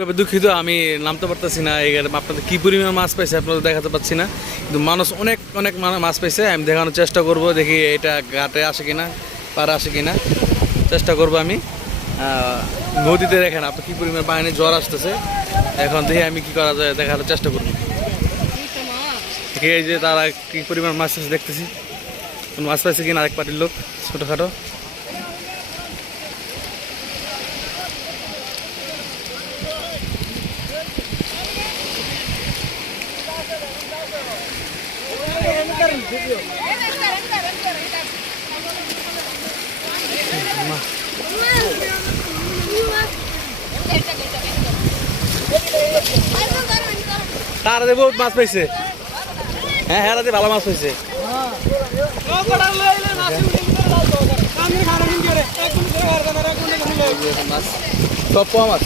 তবে দুঃখিত আমি নামতে পারতেছি না। এই আপনাদের কী পরিমাণ মাছ পাইছে আপনাদের দেখাতে পাচ্ছি না, কিন্তু মানুষ অনেক অনেক মাছ পাইছে। আমি দেখানোর চেষ্টা করব, দেখি এটা ঘাটে আসে কিনা, পাড়ে আসে কিনা, চেষ্টা করব আমি। নদীতে দেখেন আপনি কী পরিমাণ পানি, জ্বর আসতেছে। এখন দেখি আমি কি করা যায় দেখানোর চেষ্টা করব। এই যে তারা কী পরিমাণ মাছ দেখতেছি, মাছ পাইছে কিনা আরেক পার্টির লোক ছোটোখাটো। তারা বহুত মাছ পাইছে। হ্যাঁ হ্যাঁ, ভালো মাছ পাইছে। সব মাছ